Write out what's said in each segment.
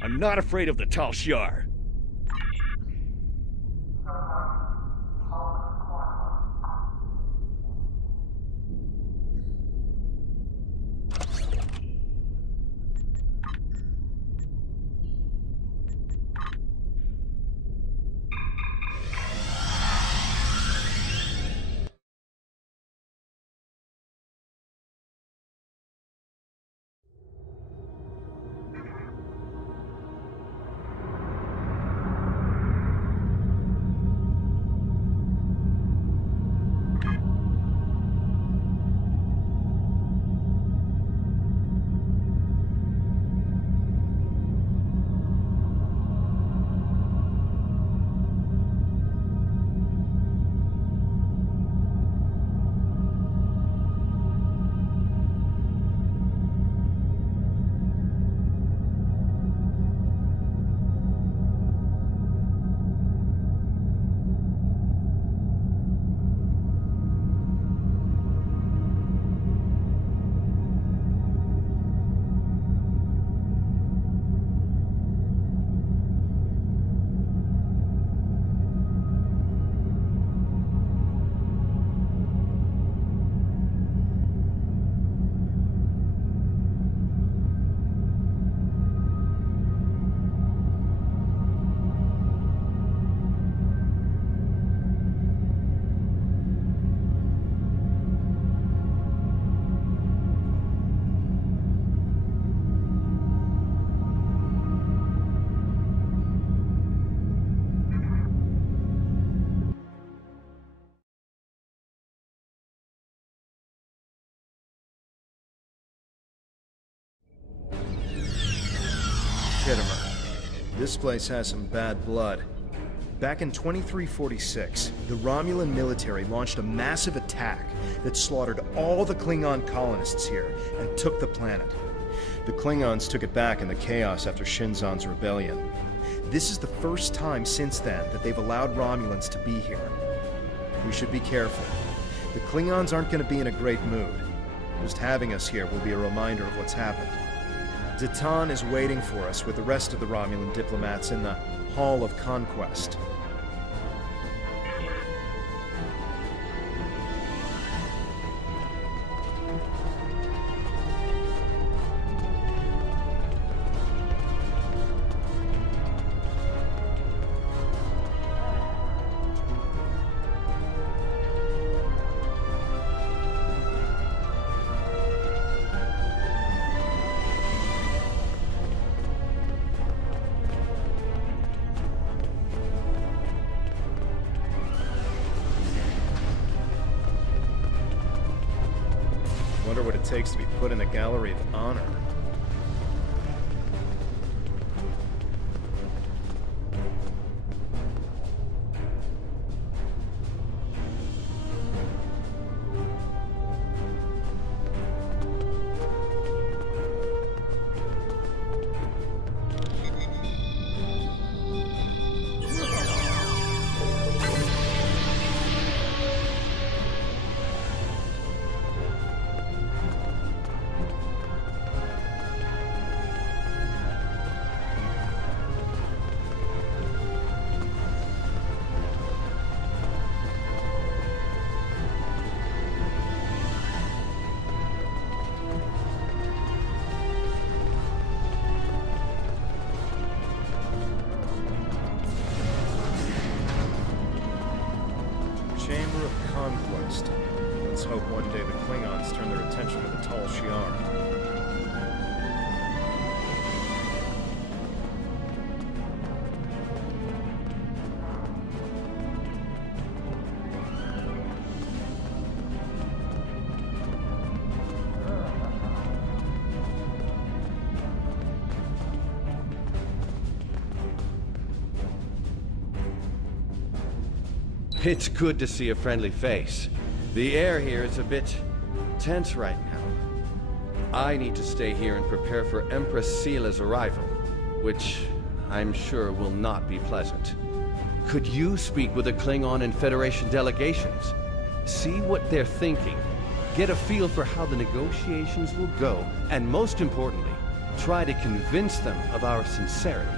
I'm not afraid of the Tal Shiar. This place has some bad blood. Back in 2346, the Romulan military launched a massive attack that slaughtered all the Klingon colonists here and took the planet. The Klingons took it back in the chaos after Shinzon's rebellion. This is the first time since then that they've allowed Romulans to be here. We should be careful. The Klingons aren't going to be in a great mood. Just having us here will be a reminder of what's happened. Datan is waiting for us with the rest of the Romulan diplomats in the Hall of Conquest. Wonder what it takes to be put in the Gallery of Honor. Chamber of Conquest. Let's hope one day the Klingons turn their attention to the Tal Shiar. It's good to see a friendly face. The air here is a bit tense right now. I need to stay here and prepare for Empress Seela's arrival, which I'm sure will not be pleasant. Could you speak with the Klingon and Federation delegations? See what they're thinking. Get a feel for how the negotiations will go, and most importantly, try to convince them of our sincerity.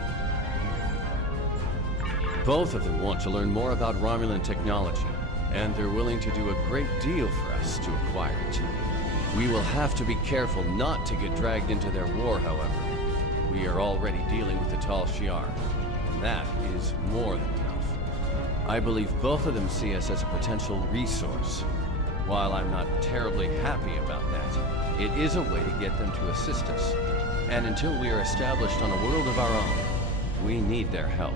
Both of them want to learn more about Romulan technology, and they're willing to do a great deal for us to acquire it. We will have to be careful not to get dragged into their war, however. We are already dealing with the Tal Shiar, and that is more than enough. I believe both of them see us as a potential resource. While I'm not terribly happy about that, it is a way to get them to assist us. And until we are established on a world of our own, we need their help.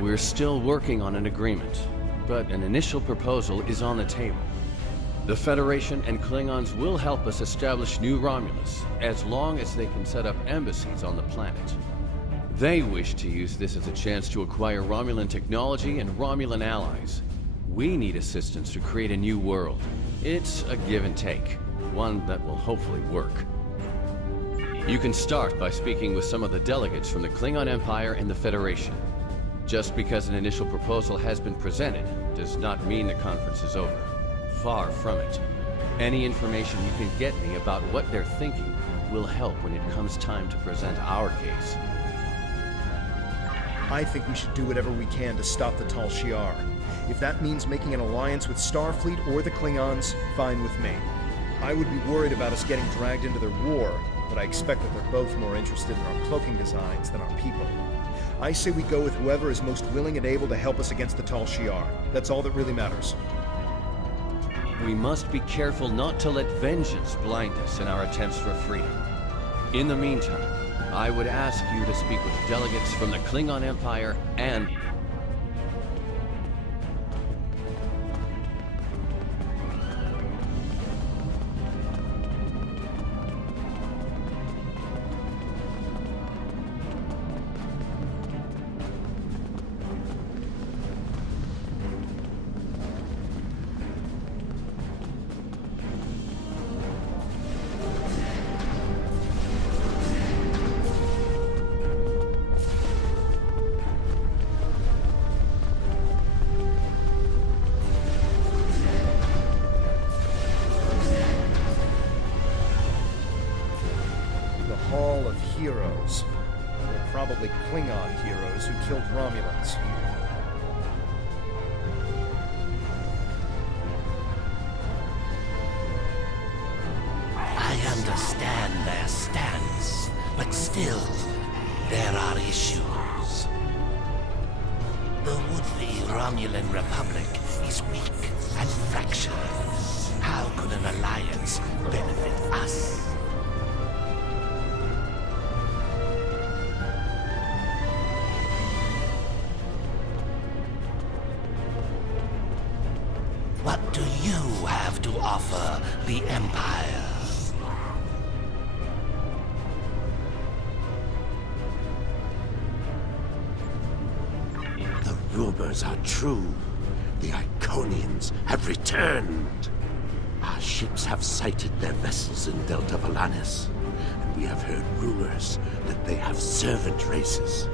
We're still working on an agreement, but an initial proposal is on the table. The Federation and Klingons will help us establish New Romulus, as long as they can set up embassies on the planet. They wish to use this as a chance to acquire Romulan technology and Romulan allies. We need assistance to create a new world. It's a give and take, one that will hopefully work. You can start by speaking with some of the delegates from the Klingon Empire and the Federation. Just because an initial proposal has been presented does not mean the conference is over. Far from it. Any information you can get me about what they're thinking will help when it comes time to present our case. I think we should do whatever we can to stop the Tal Shiar. If that means making an alliance with Starfleet or the Klingons, fine with me. I would be worried about us getting dragged into their war, but I expect that they're both more interested in our cloaking designs than our people. I say we go with whoever is most willing and able to help us against the Tal Shiar. That's all that really matters. We must be careful not to let vengeance blind us in our attempts for freedom. In the meantime, I would ask you to speak with delegates from the Klingon Empire and... Hall of Heroes. They're probably Klingon heroes who killed Romulans. I understand their stance, but still, there are issues. The would-be Romulan Republic is weak and fractured. How could an alliance benefit us? What do you have to offer the Empire? The rumors are true. The Iconians have returned. Our ships have sighted their vessels in Delta Valanis, and we have heard rumors that they have servant races.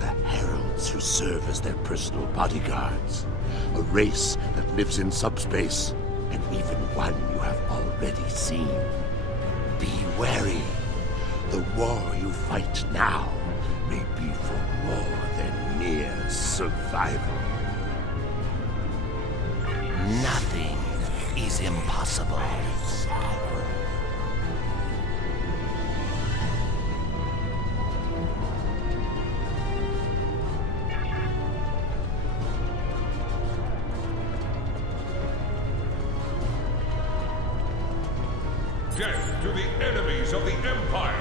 The heralds who serve as their personal bodyguards. A race that lives in subspace, and even one you have already seen. Be wary. The war you fight now may be for more than mere survival. Nothing is impossible. Death to the enemies of the Empire!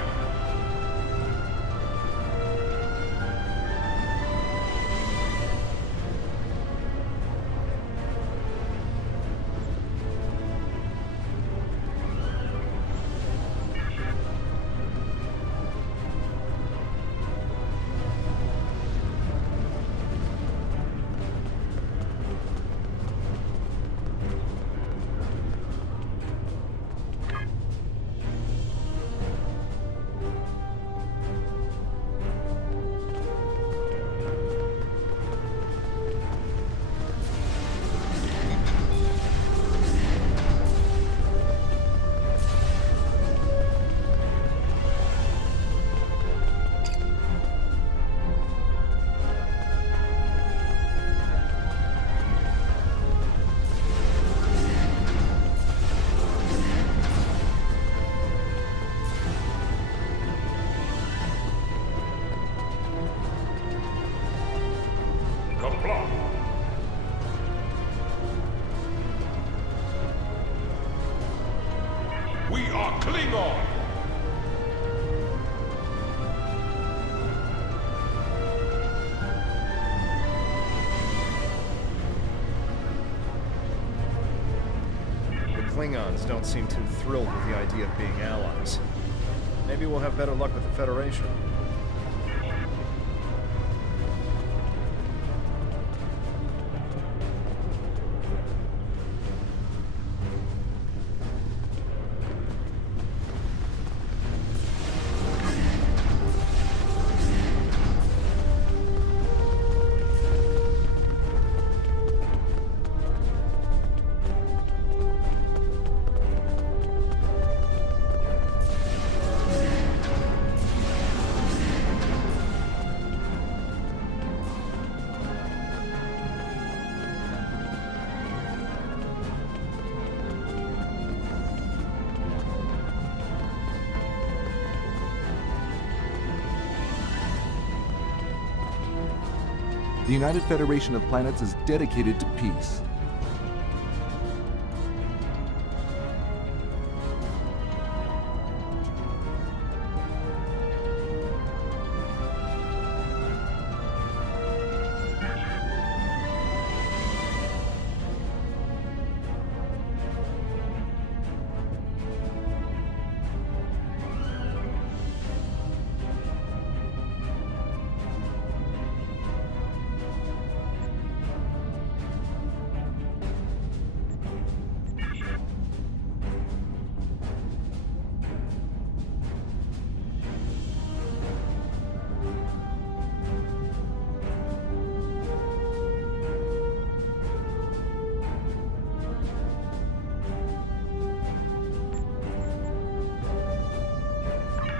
We are Klingon! The Klingons don't seem too thrilled with the idea of being allies. Maybe we'll have better luck with the Federation. The United Federation of Planets is dedicated to peace.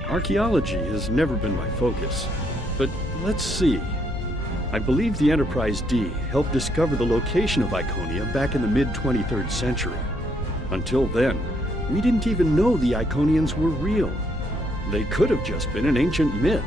Archaeology has never been my focus, but let's see. I believe the Enterprise D helped discover the location of Iconia back in the mid-23rd century. Until then, we didn't even know the Iconians were real. They could have just been an ancient myth.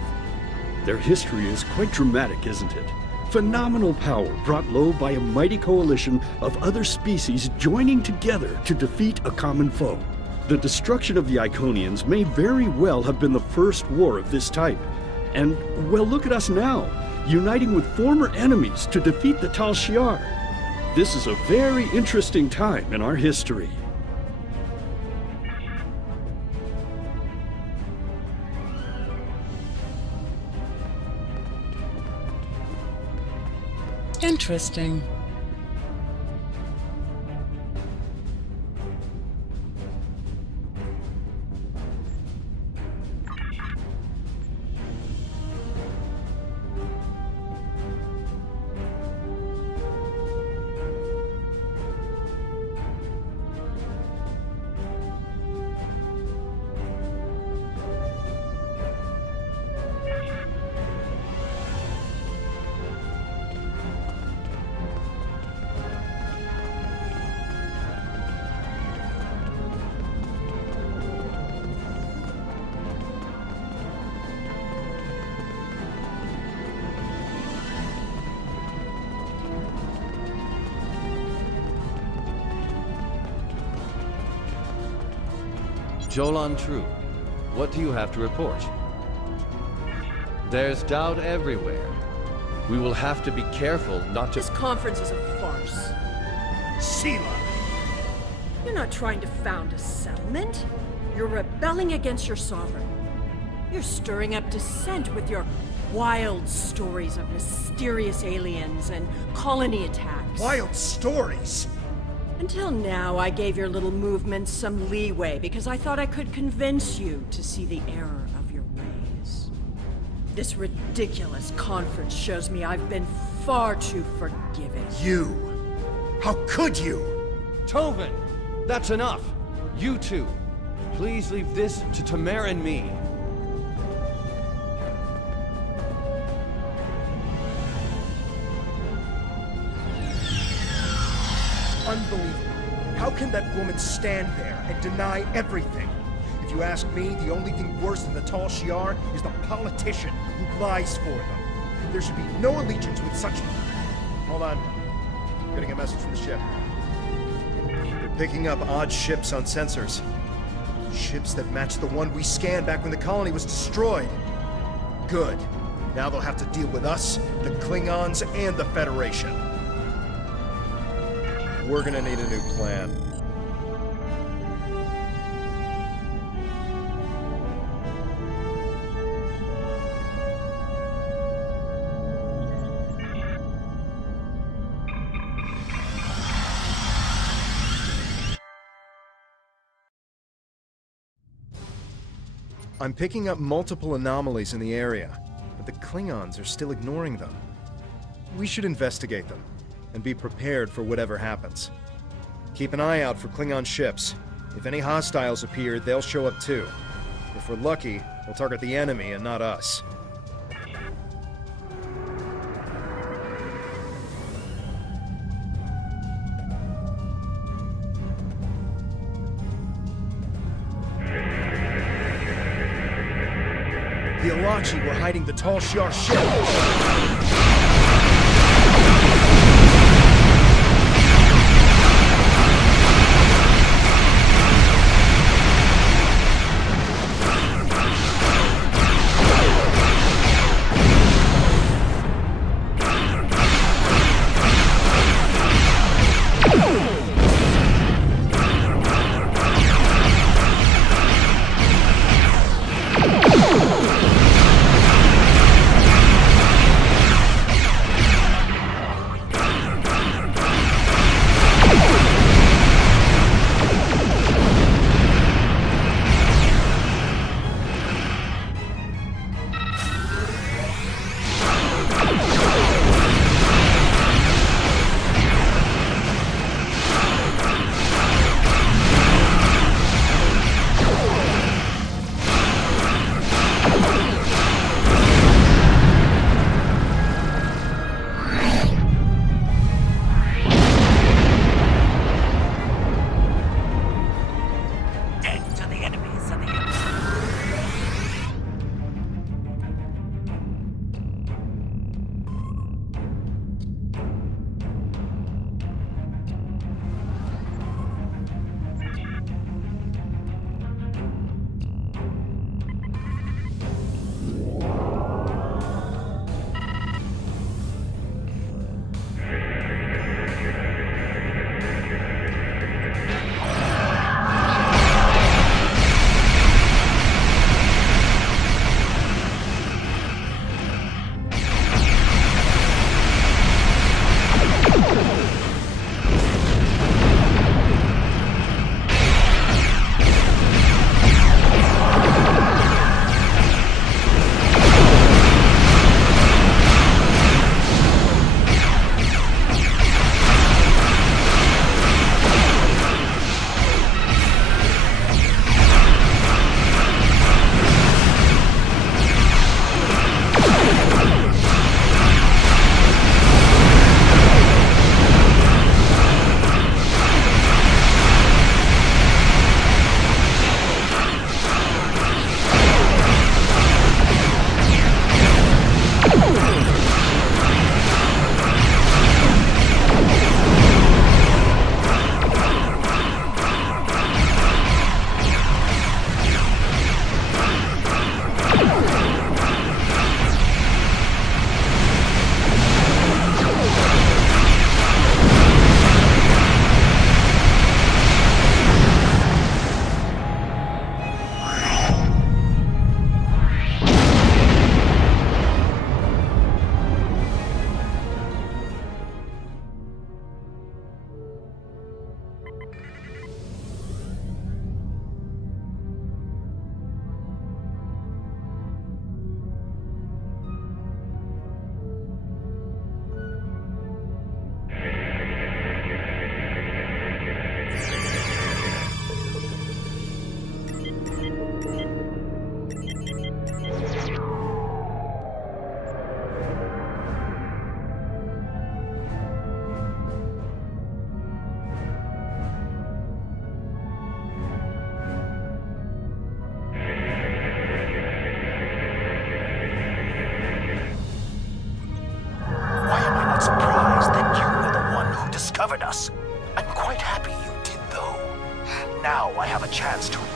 Their history is quite dramatic, isn't it? Phenomenal power brought low by a mighty coalition of other species joining together to defeat a common foe. The destruction of the Iconians may very well have been the first war of this type. And, well, look at us now, uniting with former enemies to defeat the Tal Shiar. This is a very interesting time in our history. Interesting. Jolan True, what do you have to report? There's doubt everywhere. We will have to be careful not to— This conference is a farce. Sela! You're not trying to found a settlement. You're rebelling against your sovereign. You're stirring up dissent with your wild stories of mysterious aliens and colony attacks. Wild stories? Until now, I gave your little movements some leeway because I thought I could convince you to see the error of your ways. This ridiculous conference shows me I've been far too forgiving. You? How could you? Tovin! That's enough! You two, please leave this to Tamara and me. Unbelievable. How can that woman stand there and deny everything? If you ask me, the only thing worse than the Tal Shiar is the politician who lies for them. There should be no allegiance with such... Hold on. Getting a message from the ship. They're picking up odd ships on sensors. Ships that match the one we scanned back when the colony was destroyed. Good. Now they'll have to deal with us, the Klingons, and the Federation. We're gonna need a new plan. I'm picking up multiple anomalies in the area, but the Klingons are still ignoring them. We should investigate them, and be prepared for whatever happens. Keep an eye out for Klingon ships. If any hostiles appear, they'll show up too. If we're lucky, they'll target the enemy and not us. The Alachi were hiding the Tal Shiar ship!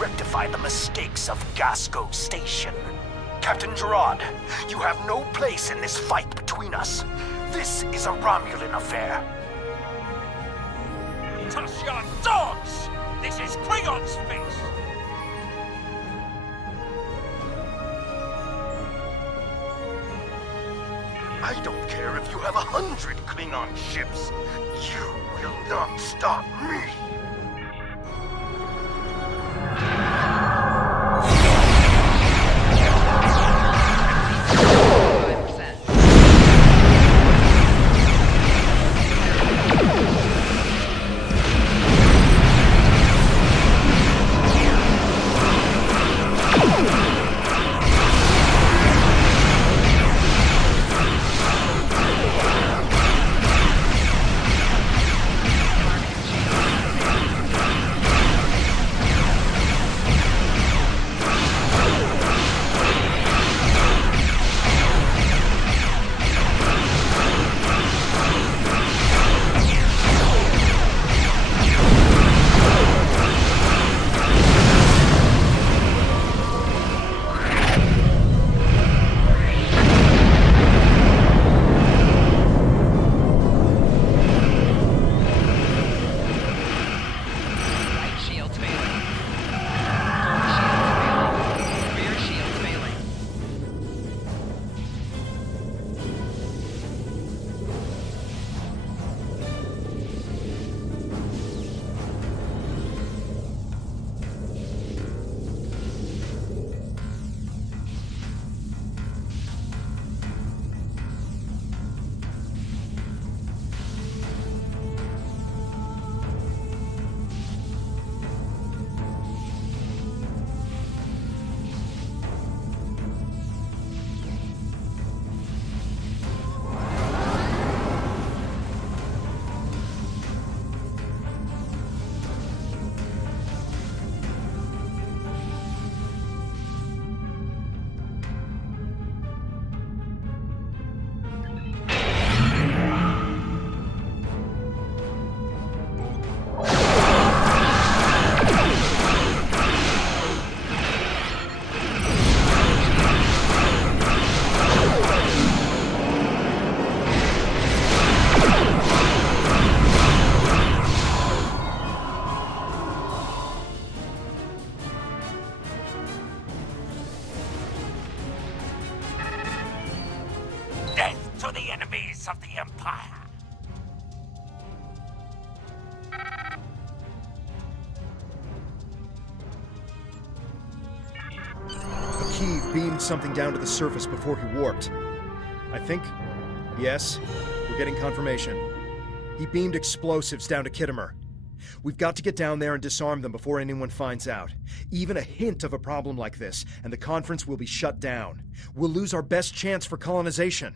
rectify the mistakes of Gasco Station. Captain Gerard, you have no place in this fight between us. This is a Romulan affair. Toss your dogs! This is Klingon space! I don't care if you have 100 Klingon ships. You will not stop me. To the enemies of the Empire. Keeve beamed something down to the surface before he warped. I think... yes, we're getting confirmation. He beamed explosives down to Kittimer. We've got to get down there and disarm them before anyone finds out. Even a hint of a problem like this, and the conference will be shut down. We'll lose our best chance for colonization.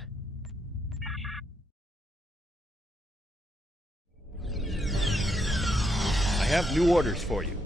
I have new orders for you.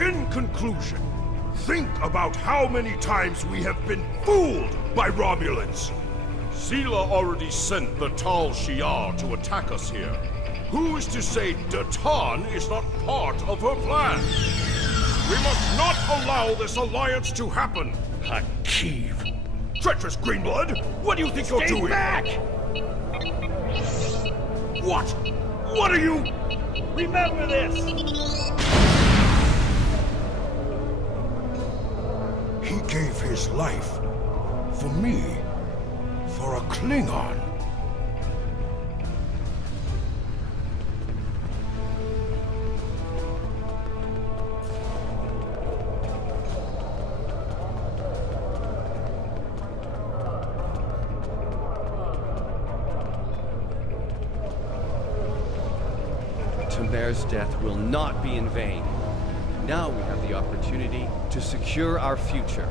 In conclusion, think about how many times we have been fooled by Romulans. Sela already sent the Tal Shiar to attack us here. Who is to say Datan is not part of her plan? We must not allow this alliance to happen. Hakiv. Treacherous Greenblood, what do you think you're doing? Back! What? What are you? Remember this! He gave his life for me, for a Klingon. Tamer's death will not be in vain. Now we have the opportunity to secure our future.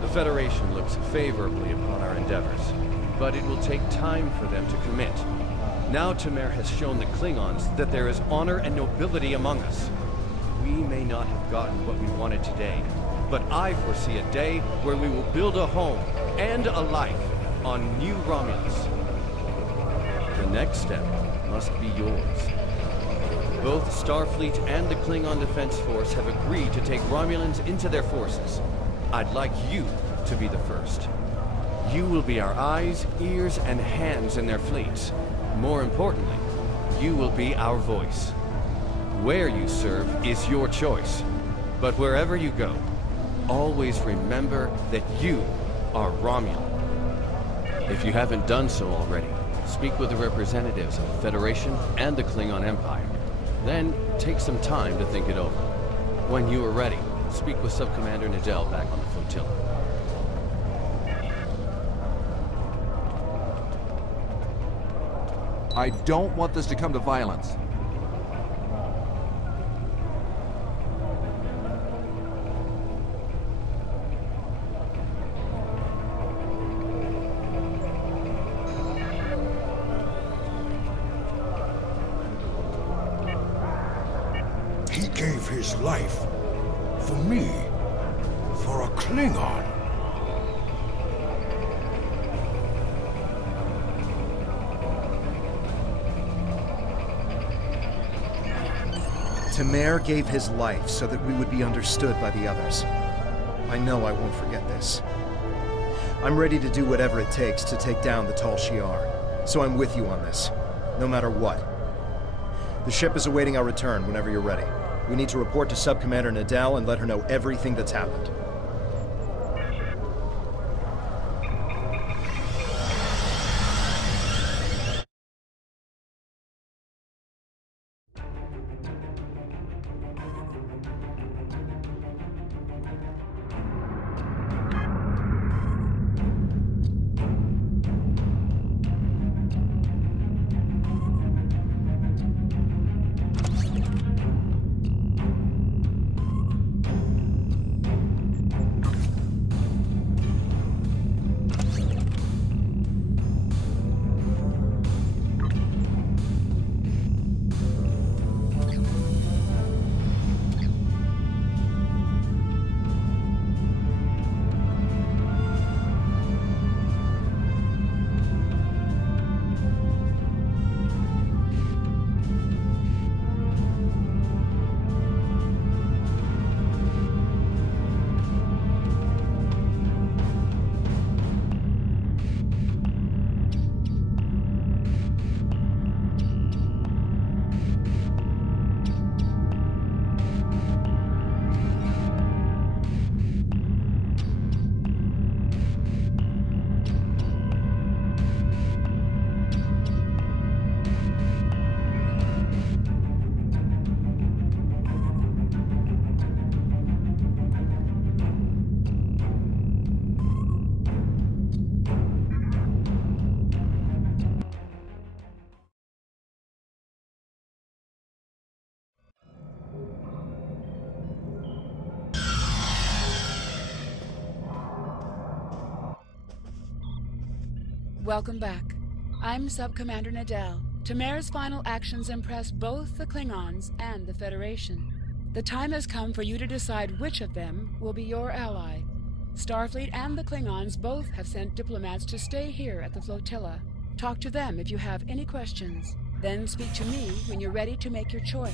The Federation looks favorably upon our endeavors, but it will take time for them to commit. Now Tamer has shown the Klingons that there is honor and nobility among us. We may not have gotten what we wanted today, but I foresee a day where we will build a home and a life on New Romulus. The next step must be yours. Both Starfleet and the Klingon Defense Force have agreed to take Romulans into their forces. I'd like you to be the first. You will be our eyes, ears, and hands in their fleets. More importantly, you will be our voice. Where you serve is your choice. But wherever you go, always remember that you are Romulan. If you haven't done so already, speak with the representatives of the Federation and the Klingon Empire. Then, take some time to think it over. When you are ready, speak with Subcommander Nadell back on the flotilla. I don't want this to come to violence. He gave his life for me, for a Klingon. Tamer gave his life so that we would be understood by the others. I know I won't forget this. I'm ready to do whatever it takes to take down the Tal Shiar, so I'm with you on this, no matter what. The ship is awaiting our return whenever you're ready. We need to report to Subcommander Nadell and let her know everything that's happened. Welcome back. I'm Subcommander Nadell. Tamer's final actions impressed both the Klingons and the Federation. The time has come for you to decide which of them will be your ally. Starfleet and the Klingons both have sent diplomats to stay here at the flotilla. Talk to them if you have any questions. Then speak to me when you're ready to make your choice.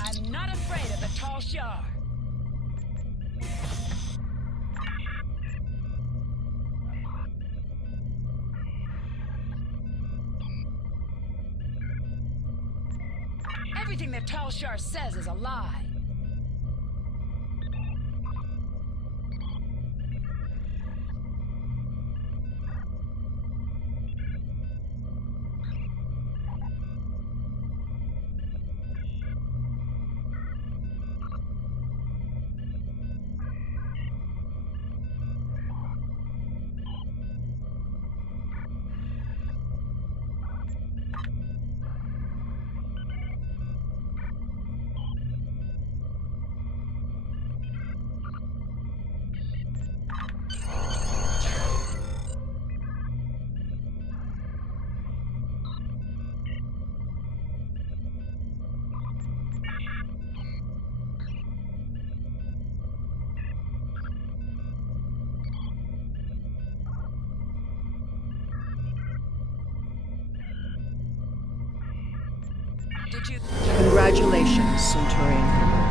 I'm not afraid of the tall Shi'ar. Everything that Tal Shi'ar says is a lie. Congratulations, Centurion.